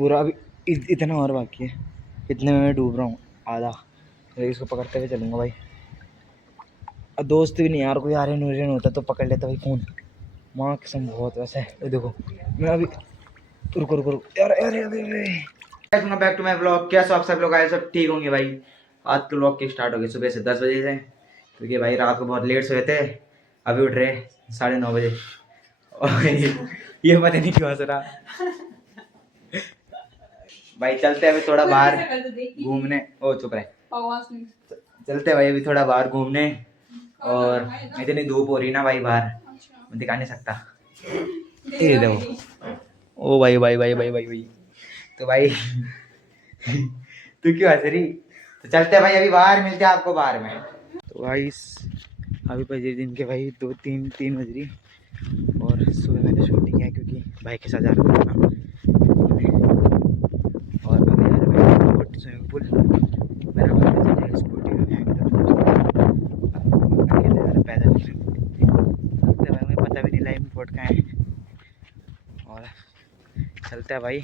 पूरा अभी इतना और बाकी है, इतने में मैं डूब रहा हूँ आधा। तो इसको पकड़ते हुए चलूँगा भाई। और दोस्त भी नहीं यार, कोई आर्यन उर्यन होता तो पकड़ लेता भाई फ़ोन। माँ कसम बहुत वैसे है। देखो मैं अभी रुको रुको रुको यार यार यार बैक टू माय ब्लॉग। कैसे आप सब लोग आए, सब ठीक होंगे भाई। आज के ब्लॉग की स्टार्ट हो गई सुबह से 10 बजे से, क्योंकि भाई रात को बहुत लेट सोए थे। अभी उठ रहे 9:30 बजे और ये पता नहीं क्यों हंस रहा भाई। चलते हैं अभी थोड़ा बाहर घूमने। ओ चुप रहे। चलते हैं भाई अभी थोड़ा बाहर घूमने। और इतनी धूप हो रही ना भाई बाहर, मैं दिखा नहीं सकता। ये देखो। ओ भाई भाई भाई भाई भाई भाई तो भाई तू क्यों हंस रही। तो चलते हैं भाई अभी बाहर, मिलते हैं आपको बाहर में। तो भाई अभी बजे दिन के भाई 2-3 बज रही। और सुबह मैंने शूटिंग है क्योंकि भाई के साथ जा रहा था ना। और अभी यार भाई स्विमिंग पूल मेरा भाई स्कूटी में पैदल चलते भाई, मुझे पता भी नहीं लाइम फोर्ट कहाँ है। और चलते हैं भाई,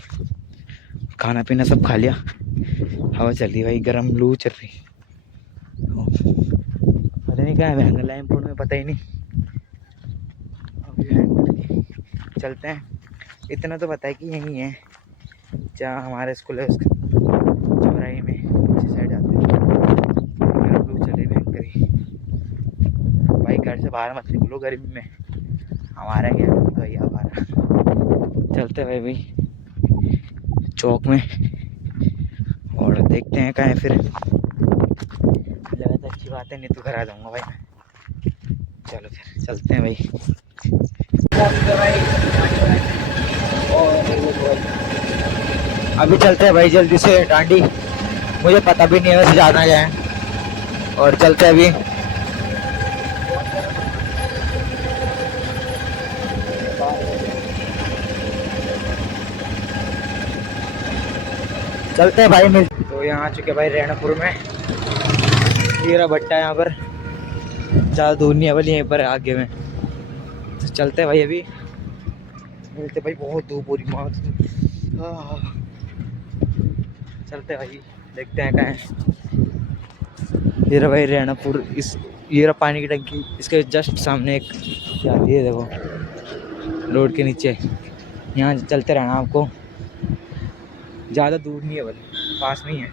खाना पीना सब खा लिया। हवा चल रही भाई, गर्म लू चल रही। पता नहीं कहाँ है लाइम फोर्ट में, पता ही नहीं। अभी चलते हैं। इतना तो पता है कि यहीं है जहाँ हमारा स्कूल है, उसका चौराहे में पीछे साइड आते हैं। लू चले भयंकर ही भाई। घर से बाहर मत निकलो गर्मी में, हमारा क्या तो भैया हमारा। चलते भाई भाई चौक में और देखते हैं कहाँ है। फिर लगा तो अच्छी बात है, नहीं तो घर आ जाऊँगा भाई मैं। चलो फिर चलते हैं भाई। अभी चलते हैं भाई जल्दी से डांडी। मुझे पता भी नहीं है वैसे जाना है। और चलते हैं अभी। चलते हैं भाई मिल। तो यहाँ आ चुके भाई रेणापुर में। ये रहा भट्टा, यहाँ पर ज़्यादा दूर नहीं है भाई, यहीं पर आगे में। तो चलते हैं भाई अभी मिलते भाई। बहुत धूप हो रही माँ। चलते हैं भाई, देखते हैं कहाँ है। ये रहा भाई रेणापुर। इस ये रहा पानी की टंकी, इसके जस्ट सामने एक जाती है देखो, रोड के नीचे। यहाँ चलते रहना आपको, ज़्यादा दूर नहीं है भाई, पास में ही है।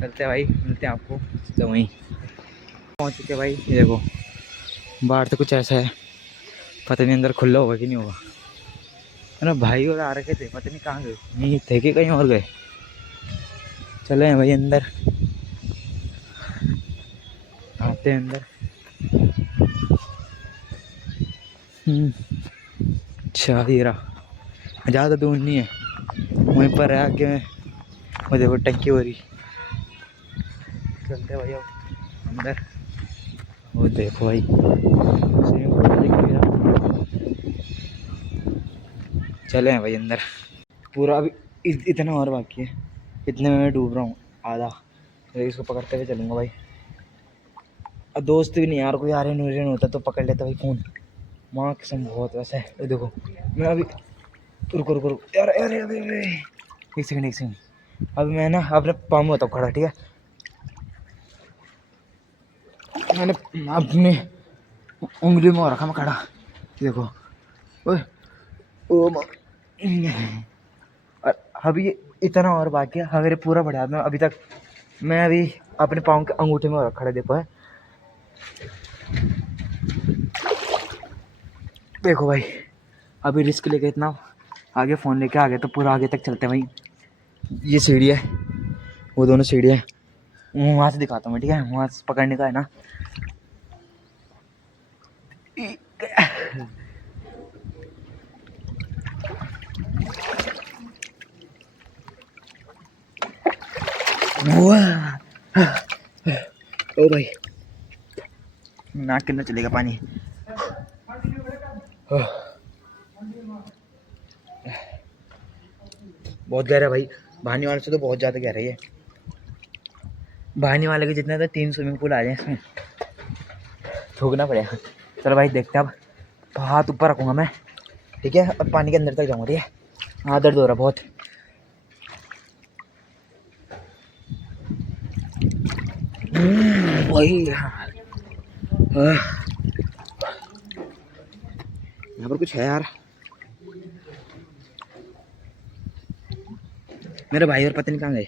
चलते हैं भाई, मिलते हैं आपको तो वहीं पहुँच चुके भाई। ये देखो बाहर तो कुछ ऐसा है, पता नहीं अंदर खुला होगा कि नहीं होगा। है ना भाई, और आ रखे थे, पता नहीं कहाँ गए, नहीं थे कि कहीं और गए। चले हैं भाई अंदर, आते हैं अंदर। अच्छा ये रहा, ज़्यादा दूर नहीं है, वहीं पर है आगे में। वो देखो टंकी हो रही। चलते भाई अब अंदर। वो देखो भाई चले हैं भाई अंदर। पूरा अभी इतना और बाकी है, इतने में मैं डूब रहा हूँ आधा। तो इसको पकड़ते हुए चलूँगा भाई। और दोस्त भी नहीं यार, कोई आर्यन उर्यन होता तो पकड़ लेता भाई फ़ोन। माँ कसम बहुत वैसा है। देखो मैं अभी रुको रुको रुको यार यार यार एक सेकंड। अभी मैं ना अपने पाँव में होता हूँ खड़ा, ठीक है। मैंने अपने उंगली में हो रखा मैं खड़ा, देखो। ओए ओ और अभी इतना और बाकी है, अगर पूरा बढ़ा दूँ अभी तक। मैं अभी अपने पाँव के अंगूठे में हो रखा खड़ा, देखो है। देखो भाई अभी रिस्क लेके इतना आगे फ़ोन लेके आ गए तो पूरा आगे तक चलते हैं भाई। ये सीढ़ी है, वो दोनों सीढ़ी है, वहाँ से दिखाता हूँ मैं, ठीक है। वहाँ से पकड़ने का है ना। ओ भाई नाक के अंदर चलेगा पानी। बहुत गहरा भाई, बहाने वाले से तो बहुत ज़्यादा गहरा है। बहाने वाले के जितना तो 3 स्विमिंग पूल आ जाए इसमें, थूकना पड़ेगा। चलो भाई देखते हैं। अब हाथ ऊपर रखूँगा मैं, ठीक है। अब पानी के अंदर तक जाऊँगा, ठीक है। हाँ दर्द हो रहा बहुत। वही यार, यहाँ पर कुछ है यार। मेरे भाई और पता नहीं कहाँ गए।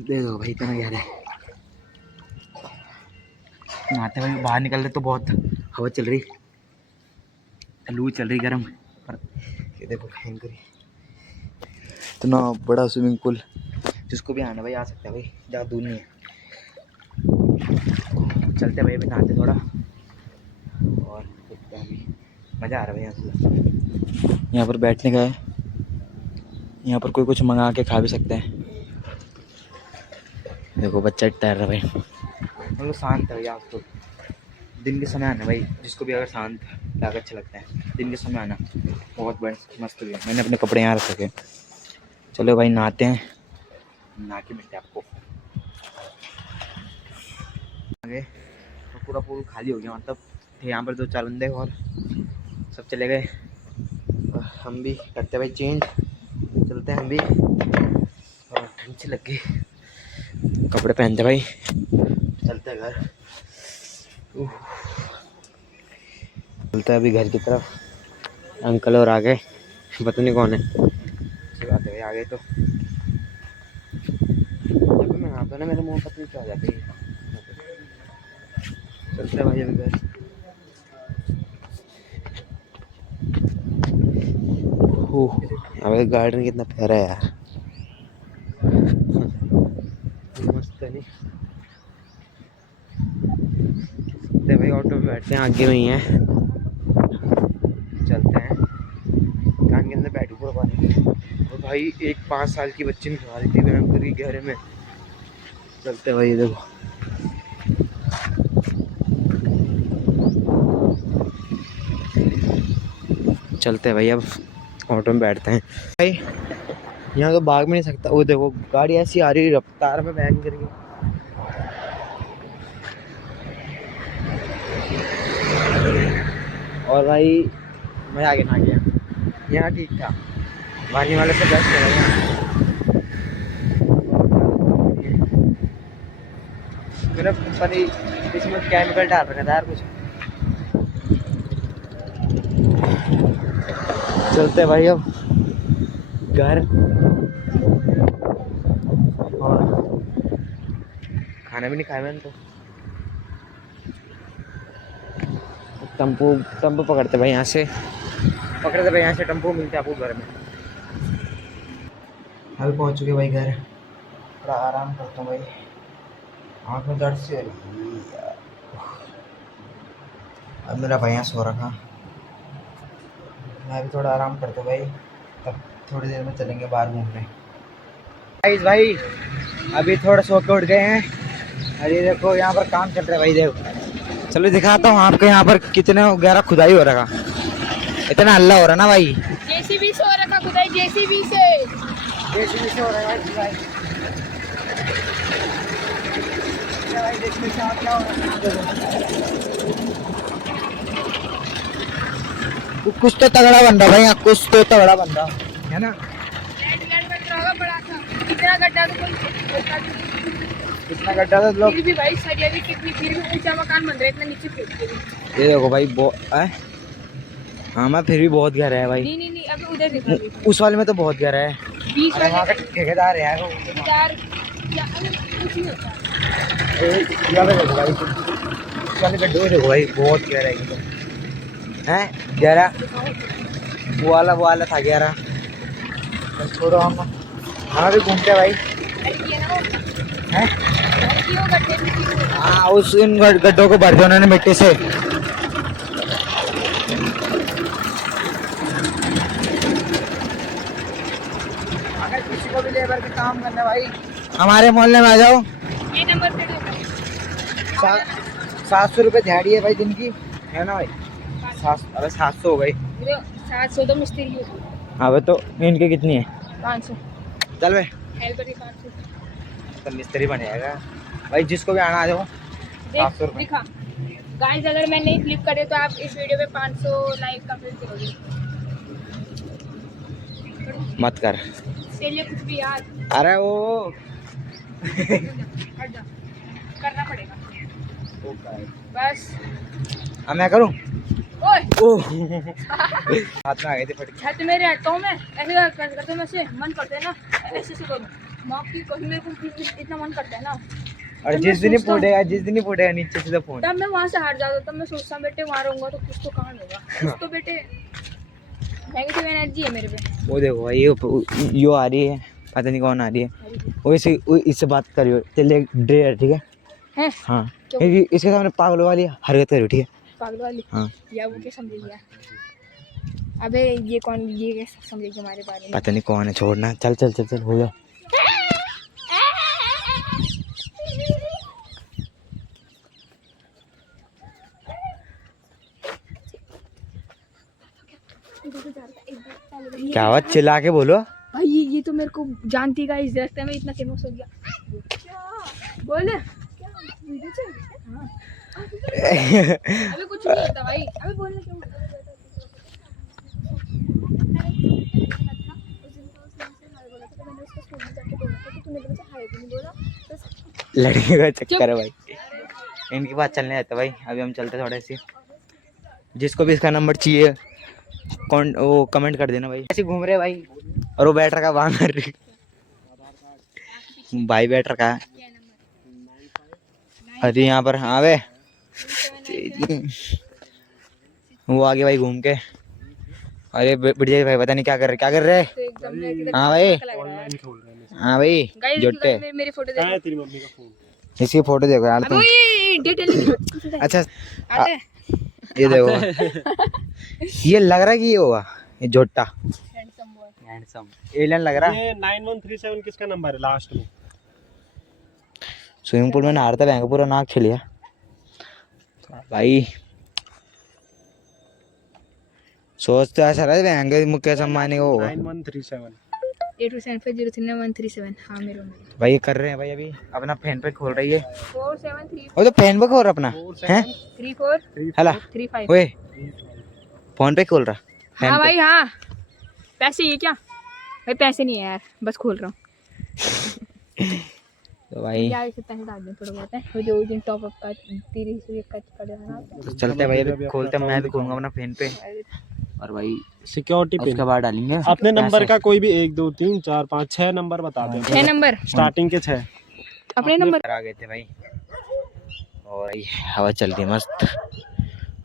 देखो भाई इतना गहरा है। नहाते भाई बाहर निकल रहे तो बहुत हवा चल रही, लू चल रही गर्म। पर ये देखो भयंकर इतना बड़ा स्विमिंग पूल, जिसको भी आना भाई आ सकता है भाई, ज़्यादा दूर नहीं है। चलते भाई अभी नहाते थोड़ा और देखते हैं अभी। मज़ा आ रहा है भाई यहाँ पर बैठने का है। यहाँ पर कोई कुछ मंगा के खा भी सकते हैं। देखो बच्चा तैर रहा है भाई, मतलब शांत है यहाँ तो। दिन के समय आना भाई, जिसको भी अगर शांत लाग अच्छा लगता है दिन के समय आना, बहुत बड़ा मस्त भी है। मैंने अपने कपड़े यहाँ रख रखे। चलो भाई नहाते हैं, नहा के मिलते हैं आपको आगे। तो पूरा पूल खाली हो गया, मतलब थे यहाँ पर 2-4 बंदे और सब चले गए। हम भी करते भाई चेंज, चलते हैं हम भी। और ठंड से लग गई, कपड़े पहनते भाई, चलते हैं घर। चलते हैं अभी घर की तरफ। अंकल और आ गए, पता नहीं कौन है। अच्छी बात है भाई आ गए तो। जब मैं आता ना मेरे मुँह पता नहीं क्या हो जाती है। चलते हैं भाई अभी घर। अबे गार्डन कितना प्यारा है यार, मस्त है नहीं। चलते भाई ऑटो में बैठते हैं, आगे वहीं है। चलते हैं, कान के अंदर बैठू पूरा पानी। और भाई एक 5 साल की बच्ची निकला रही थी भयंकर ही गहरे में। चलते भाई देखो, चलते भाई अब ऑटो में बैठते हैं। भाई यहाँ तो भाग भी नहीं सकता। वो देखो गाड़ी ऐसी आ रही है रफ्तार में बैग करके। और भाई मैं आगे ना गया, यहाँ ठीक था, वानी वाले से बेस्ट है यहाँ। मेरा पता इसमें केमिकल डाल रखा था यार कुछ। चलते भाई अब घर। और खाना भी नहीं खाया मैंने तो। टम्पू पकड़ते भाई, यहाँ से पकड़ते भाई, यहाँ से टम्पू मिलते आपको घर में। अभी पहुँच चुके भाई घर, थोड़ा आराम करता हूँ भाई, आँख में दर्द से हो रही है। अब मेरा भैया सो रखा, मैं भी थोड़ा आराम करता हूँ भाई, तब थोड़ी देर में चलेंगे बाहर घूमने। भाई अभी थोड़ा सो के उठ गए हैं। अरे देखो यहाँ पर काम चल रहा है भाई, देखो चलो दिखाता हूँ आपको यहाँ पर कितने गहरा खुदाई हो रखा। इतना हल्ला हो रहा ना भाई, जेसीबी से हो रखा खुदाई, जेसीबी से हो रहा है भाई। भाई देखने से आप क्या हो रहा, कुछ तो तगड़ा बंदा भाई यहाँ, कुछ तो तगड़ा बंदा है ना। कितना गड्ढा तो कितना गड्ढा था लोग, फिर भी भाई सरिया भी कितनी, फिर भी ऊंचा मकान बन रहा है इतना नीचे फेंक के। ये देखो भाई हाँ मैं फिर भी बहुत गहरा है भाई। नहीं अभी उधर दिखा, उस वाले में तो बहुत गहरा है। 20 वाले वहाँ का ठेकेदार है यार, ठेकेदार क्या कुछ नहीं होता भाई। उस वाले गड्ढे देखो भाई, बहुत गहरा है एकदम, है गहरा। वो वाला था गहरा। छोड़ो हम भी घूमते भाई हैं। हाँ उस इन गड्ढों को भर दिया उन्होंने मिट्टी से। अगर किसी को भी लेबर का काम करना भाई, हमारे मोहल्ले में आ जाओ। ये नंबर पे 700 रुपये दिहाड़ी है भाई दिन की, है ना भाई। 700 हो गई, 700 तो मिस्त्री होती है। हाँ तो इनके कितनी है? 500। चल भाई हेल्पर की 500 तो मिस्त्री बन जाएगा भाई, जिसको भी आना आ जाओ। 700 रुपये। दिखा गाइस अगर मैं नहीं फ्लिप करे तो आप इस वीडियो पे 500 लाइक कंप्लीट करोगे। मत कर। चलिए कुछ भी यार, अरे वो हट जा, करना पड़ेगा बस। अब मैं करूँ? ओए ओह हाथ में आ गए थे फट। छत में रहता हूँ मैं, ऐसे करते मैं से मन करता है ना, ऐसे से करूँ माँ की कहीं, मेरे को इतना मन करता है ना। और जिस दिन ही फोड़ेगा नीचे से फोन, तब मैं वहाँ से हट जाता, तब मैं सोचता हूँ बेटे वहाँ रहूंगा तो कुछ तो काम होगा, कुछ तो बेटे नेगेटिव एनर्जी है मेरे पे। वो देखो भाई यो आ रही है, पता नहीं कौन आ रही है। वो इससे बात करियो, चलिए ड्रे ठीक है। हैं? हाँ क्यों? इसके सामने पागल वाली हरकत करियो ठीक है। पागल वाली? हाँ या वो क्या समझेगी यार? अबे ये कौन, ये कैसे समझेगी हमारे बारे में? पता नहीं कौन है, छोड़ना। चल चल चल चल हो गया। क्या आवाज चिल्ला के बोलो भाई ये तो मेरे को जानती का इस रास्ते में इतना फेमस हो गया। बोले हाँ। अबे कुछ नहीं होता भाई, अबे बोलने क्यों? लड़के का चक्कर है भाई, इनके पास चलने आता भाई। अभी हम चलते थोड़े से। जिसको भी इसका नंबर चाहिए कौन वो कमेंट कर देना भाई। ऐसे घूम रहे भाई, और वो बैठ रखा वहां कर रही भाई, बैठ रखा है। अरे यहाँ पर हाँ वे वो आगे भाई घूम के। अरे बढ़िया भाई, पता नहीं क्या कर रहे हाँ भाई, हाँ भाई जुट्टे। मेरी फोटो देखो। तेरी मम्मी का फोन। इसकी फोटो देखो यार तुम। अच्छा ये देखो ये लग रहा है कि ये होगा, ये झोटा हैंडसम एलियन लग रहा है। ये 9137 किसका नंबर है लास्ट में? स्विमिंग पूल में नहा रहा था, बैंक पूरा नाक छिलिया भाई। सोचते ऐसा रहा बैंक मुकेश अंबानी को होगा। 9137 8275039137। हाँ मेरे में भाई ये कर रहे हैं भाई, अभी अपना फैन पे खोल रही है। 4734 वो तो फैन पे खोल रहा अपना है। 34 हला 35। ओए फोन पे खोल रहा। हाँ भाई हाँ, पैसे ये क्या भाई? पैसे नहीं है यार, बस खोल रहा हूँ। तो भाई यार इसे पैसे डाल दें थोड़ा बहुत है, वो जो दिन टॉप अप का 30 का पड़ेगा ना। तो चलते हैं भाई, अभी खोलते हैं। मैं तो खोलूंगा अपना फैन पे, और भाई सिक्योरिटी पिन उसके बाद डालेंगे अपने नंबर पैसे। का कोई भी 1 2 3 4 5 6 नंबर बता दो। 6 नंबर स्टार्टिंग के 6 अपने नंबर। आ गए थे भाई, और भाई हवा चल रही है मस्त।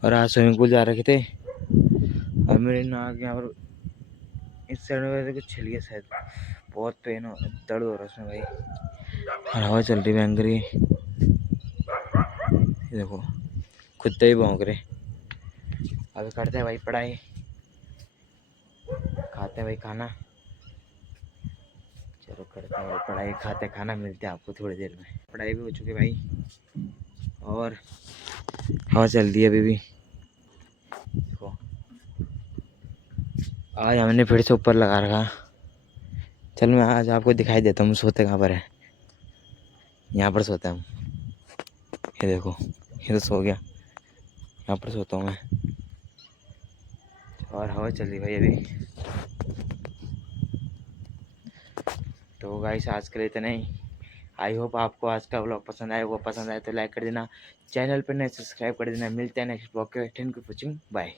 और आज स्विमिंग पूल जा रखे थे, और मेरे नाक यहाँ पर इस साइड में कुछ छिल गया शायद, बहुत पेन हो दर्द हो रहा है उसमें भाई। और हवा चल रही भयंकर, ये देखो कुत्ते भी भौंक रहे। अभी करते हैं भाई पढ़ाई, खाते हैं भाई खाना। चलो करते हैं भाई पढ़ाई, खाते खाना, मिलते हैं आपको थोड़ी देर में। पढ़ाई भी हो चुकी है भाई, और हवा चल रही है अभी भी। देखो आज हमने फिर से ऊपर लगा रखा। चल मैं आज आपको दिखाई देता हूँ सोते कहाँ पर है। यहाँ पर सोते हैं हम, ये देखो ये तो सो गया, यहाँ पर सोता हूँ मैं। और हवा चल रही भाई अभी। तो गाइस आज के लिए इतना ही। आई होप आपको आज का व्लॉग पसंद आए। वो पसंद आए तो लाइक कर देना, चैनल पर नए सब्सक्राइब कर देना। मिलते हैं नेक्स्ट ब्लॉग के। Thank you for watching, bye.